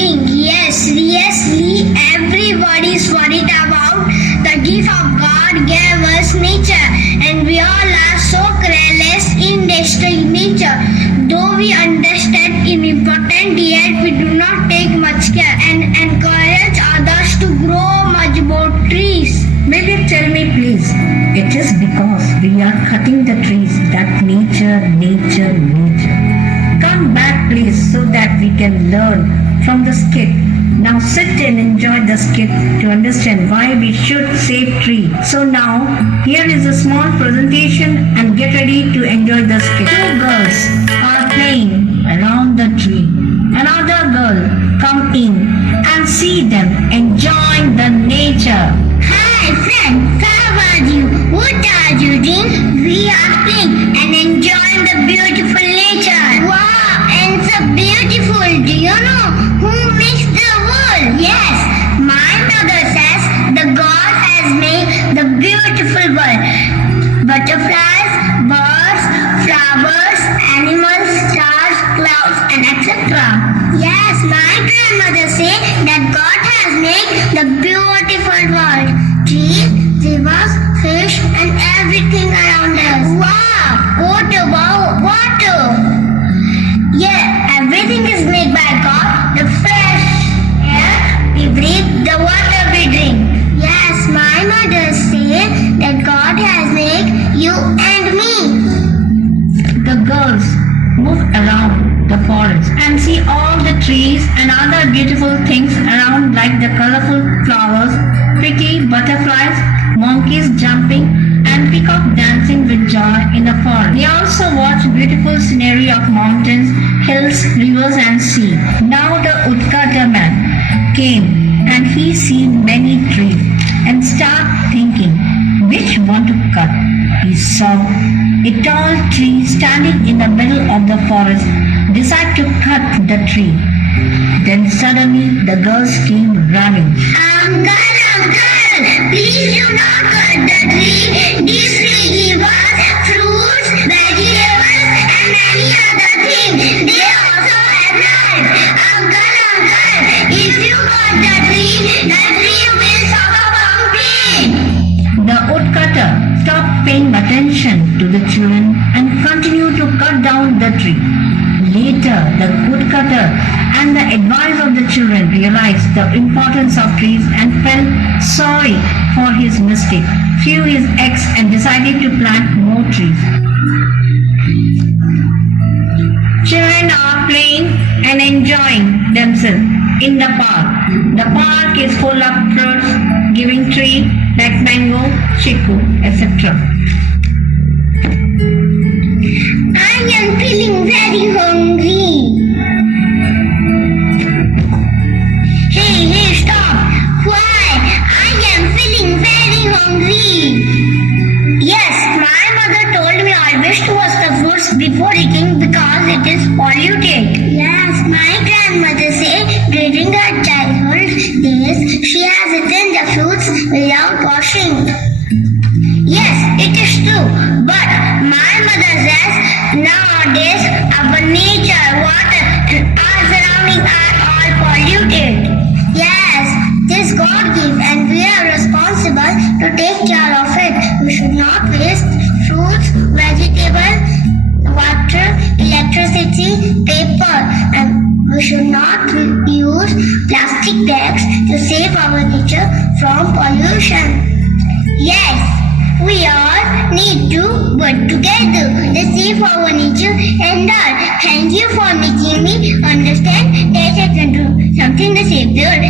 bombing. Yes, seriously, everybody's worried about the gift of God gave us nature, and we all are so careless in destroying nature. Though we understand it important, yet we do not take much care and encourage others to grow much more trees. Will you tell me please? It is because we are cutting the trees that nature. Come back please so that we can learn from the skit. Now sit and enjoy the skit to understand why we should save tree. So now here is a small presentation and get ready to enjoy the skit. Two girls are playing around the tree. Another girl come in and see them enjoying the nature. Hi friend, how are you? What are you doing? We are playing and enjoying the beautiful nature. Wow, and so beautiful. Do you know who makes the world? Yes, my mother says the God has made the beautiful world. Butterflies, birds, flowers, animals, stars, clouds, and etc. Yes, my grandmother says that God has made the beautiful world. Trees, rivers, fish, and everything around us. Wow! Water! Yeah, everything is made by God. The fresh air we breathe, the water we drink. Yes, my mother said that God has made you and me. The girls move around the forest and see all the trees and other beautiful things around like the colorful flowers, pretty butterflies, monkeys jumping and peacock dancing with joy in the forest. They also watch beautiful scenery of mountains, hills, rivers and sea. Now the woodcutter man came and he seen many trees and start thinking which one to cut. He saw a tall tree standing in the middle of the forest, decide to cut the tree. Then suddenly the girls came running. Uncle, please do not cut the tree. This tree gives us fruits, vegetables, and many other things. They also have life. Uncle, if you cut the tree will suffer from pain. The woodcutter stopped paying attention to the children and continued to cut down the tree. Later, the woodcutter and the advice of the children realized the importance of trees and felt sorry for his mistake, threw his axe and decided to plant more trees. Children are playing and enjoying themselves in the park. The park is full of fruits, giving tree like mango, chiku, etc. I am feeling very hungry. Hey, stop. Why? I am feeling very hungry. Yes, my mother told me always to wash the fruits before eating because it is polluted. Yes, my grandmother said during her childhood days she has eaten the fruits without washing. Yes, it is true. But my mother says nowadays our nature, water and our surroundings are all polluted. Yes, this God gives and we are responsible to take care of it. We should not waste fruits, vegetables, water, electricity, paper, and we should not use plastic bags to save our nature from pollution. Yes, we all need to work together to save our nature and all. Thank you for making me understand that I can do something to save the earth.